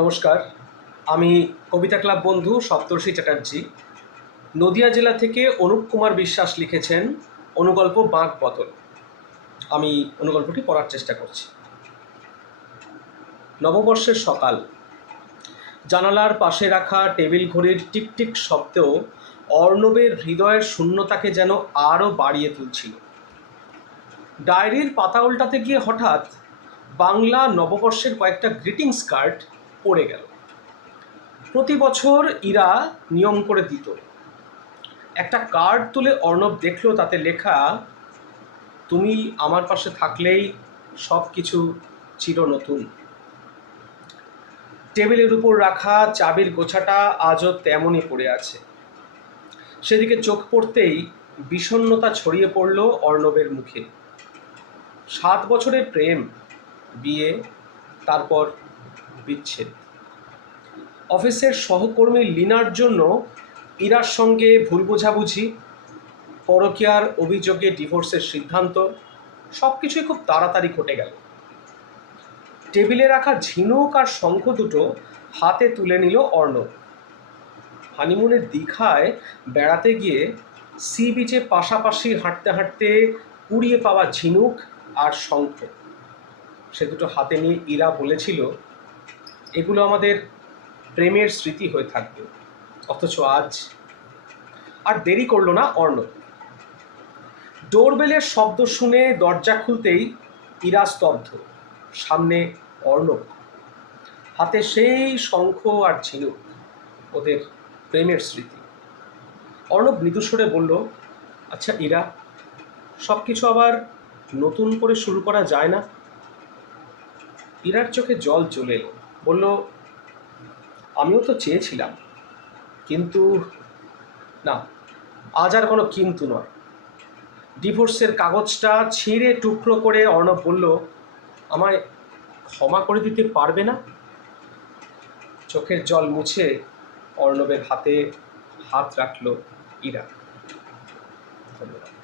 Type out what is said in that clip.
নমস্কার, আমি কবিতা ক্লাব বন্ধু সপ্তর্ষি চ্যাটার্জি। নদিয়া জেলা থেকে অনুপ কুমার বিশ্বাস লিখেছেন অনুগল্প বাঁক বদল। আমি অনুগল্পটি পড়ার চেষ্টা করছি। নববর্ষের সকাল, জানালার পাশে রাখা টেবিল ঘড়ির টিকটিক শব্দেও অর্ণবের হৃদয়ের শূন্যতাকে যেন আরও বাড়িয়ে তুলছিল। ডায়েরির পাতা উল্টাতে গিয়ে হঠাৎ বাংলা নববর্ষের কয়েকটা গ্রিটিংস কার্ড পড়ে গেল। প্রতি বছর ইরা নিয়ম করে দিত। একটা কার্ড তুলে অর্ণব দেখলো, তাতে লেখা, তুমি আমার পাশে থাকলেই সব কিছু চির নতুন। টেবিলের উপর রাখা চাবির গোছাটা আজও তেমনই পড়ে আছে। সেদিকে চোখ পড়তেই বিষণ্ণতা ছড়িয়ে পড়ল অর্ণবের মুখে। 7 বছরের প্রেম, বিয়ে, তারপর বিচ্ছেদ। অফিসের সহকর্মী লিনার জন্য ইরার সঙ্গে ভুল বোঝাবুঝি, পরকীয়ার অভিযোগে ডিভোর্সের সিদ্ধান্ত, সব কিছুই খুব তাড়াতাড়ি ঘটে গেল। টেবিলে রাখা ঝিনুক আর শঙ্খ দুটো হাতে তুলে নিল অর্ণব। হানিমুনের দীঘায় বেড়াতে গিয়ে সি বিচে পাশাপাশি হাঁটতে হাঁটতে কুড়িয়ে পাওয়া ঝিনুক আর শঙ্খ, সে দুটো হাতে নিয়ে ইরা বলেছিল, এগুলো আমাদের প্রেমের স্মৃতি হয়ে থাকবে। অথচ আজ আর দেরি করলো না অর্ণব। ডোরবেলের শব্দ শুনে দরজা খুলতেই ইরা স্তব্ধ। সামনে অর্ণব, হাতে সেই শঙ্খ আর ঝিনুক, ওদের প্রেমের স্মৃতি। অর্ণব মৃদুস্বরে বলল, আচ্ছা ইরা, সব কিছু আবার নতুন করে শুরু করা যায় না? ইরার চোখে জল চলে এলো। বলল, আমিও তো চেয়েছিলাম, কিন্তু না, আজ আর কোনো কিন্তু নয়। ডিভোর্সের কাগজটা ছিঁড়ে টুকরো করে অর্ণব বলল, আমায় ক্ষমা করে দিতে পারবে না? চোখের জল মুছে অর্ণবের হাতে হাত রাখল ইরা। ধন্যবাদ।